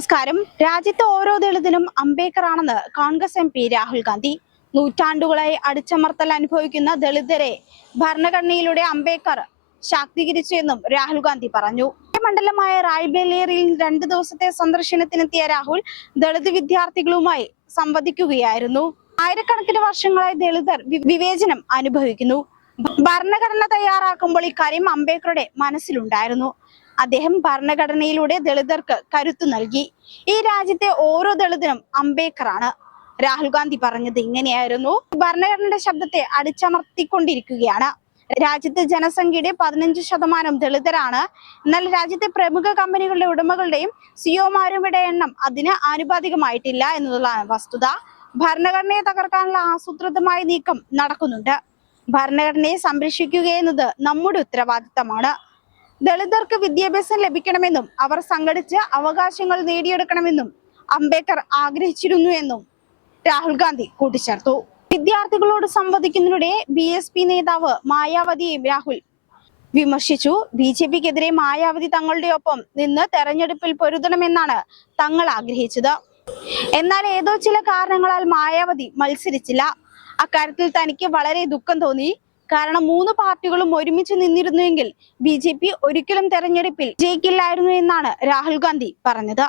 നമസ്കാരം. രാജ്യത്തെ ഓരോ ദളിതനും അംബേദ്കർ ആണെന്ന് കോൺഗ്രസ് MP രാഹുൽ ഗാന്ധി. നൂറ്റാണ്ടുകളായി അടിച്ചമർത്തൽ അനുഭവിക്കുന്ന ദളിതരെ ഭരണഘടനയിലൂടെ അംബേദ്കർ ശാക്തീകരിച്ചു എന്നും രാഹുൽ ഗാന്ധി പറഞ്ഞു. മണ്ഡലമായ റായ്ബറേലിയിൽ 2 ദിവസത്തെ സന്ദർശനത്തിനെത്തിയ രാഹുൽ ദളിത് വിദ്യാർത്ഥികളുമായി സംവദിക്കുകയായിരുന്നു. ആയിരക്കണക്കിന് വർഷങ്ങളായി ദളിതർ വിവേചനം അനുഭവിക്കുന്നു. ഭരണഘടന തയ്യാറാക്കുമ്പോൾ ഇക്കാര്യം അംബേദ്കറുടെ മനസ്സിലുണ്ടായിരുന്നു. അദ്ദേഹം ഭരണഘടനയിലൂടെ ദളിതർക്ക് കരുത്തു നൽകി. ഈ രാജ്യത്തെ ഓരോ ദളിതനും അംബേദ്കർ ആണ്. രാഹുൽ ഗാന്ധി പറഞ്ഞത് ഇങ്ങനെയായിരുന്നു. ഭരണഘടനയുടെ ശബ്ദത്തെ അടിച്ചമർത്തിക്കൊണ്ടിരിക്കുകയാണ്. രാജ്യത്തെ ജനസംഖ്യയുടെ 15% ദളിതരാണ്. എന്നാൽ രാജ്യത്തെ പ്രമുഖ കമ്പനികളുടെ ഉടമകളുടെയും സിഒമാരുടെ എണ്ണം അതിന് ആനുപാതികമായിട്ടില്ല എന്നതാണ് വസ്തുത. ഭരണഘടനയെ തകർക്കാനുള്ള ആസൂത്രിതമായ നീക്കം നടക്കുന്നുണ്ട്. ഭരണഘടനയെ സംരക്ഷിക്കുക എന്നത് നമ്മുടെ ഉത്തരവാദിത്തമാണ്. ദളിതർക്ക് വിദ്യാഭ്യാസം ലഭിക്കണമെന്നും അവർ സംഘടിച്ച് അവകാശങ്ങൾ നേടിയെടുക്കണമെന്നും അംബേദ്കർ ആഗ്രഹിച്ചിരുന്നു എന്നും രാഹുൽ ഗാന്ധി കൂട്ടിച്ചേർത്തു. വിദ്യാർത്ഥികളോട് സംവദിക്കുന്നതിനിടെ BSP നേതാവ് മായാവതിയെയും രാഹുൽ വിമർശിച്ചു. BJPക്കെതിരെ മായാവതി തങ്ങളുടെ ഒപ്പം നിന്ന് തെരഞ്ഞെടുപ്പിൽ പൊരുതണമെന്നാണ് തങ്ങൾ ആഗ്രഹിച്ചത്. എന്നാൽ ഏതോ ചില കാരണങ്ങളാൽ മായാവതി മത്സരിച്ചില്ല. അക്കാര്യത്തിൽ തനിക്ക് വളരെ ദുഃഖം തോന്നി. കാരണം 3 പാർട്ടികളും ഒരുമിച്ച് നിന്നിരുന്നുവെങ്കിൽ BJP ഒരിക്കലും തെരഞ്ഞെടുപ്പിൽ ജയിക്കില്ലായിരുന്നു എന്നാണ് രാഹുൽ ഗാന്ധി പറഞ്ഞത്.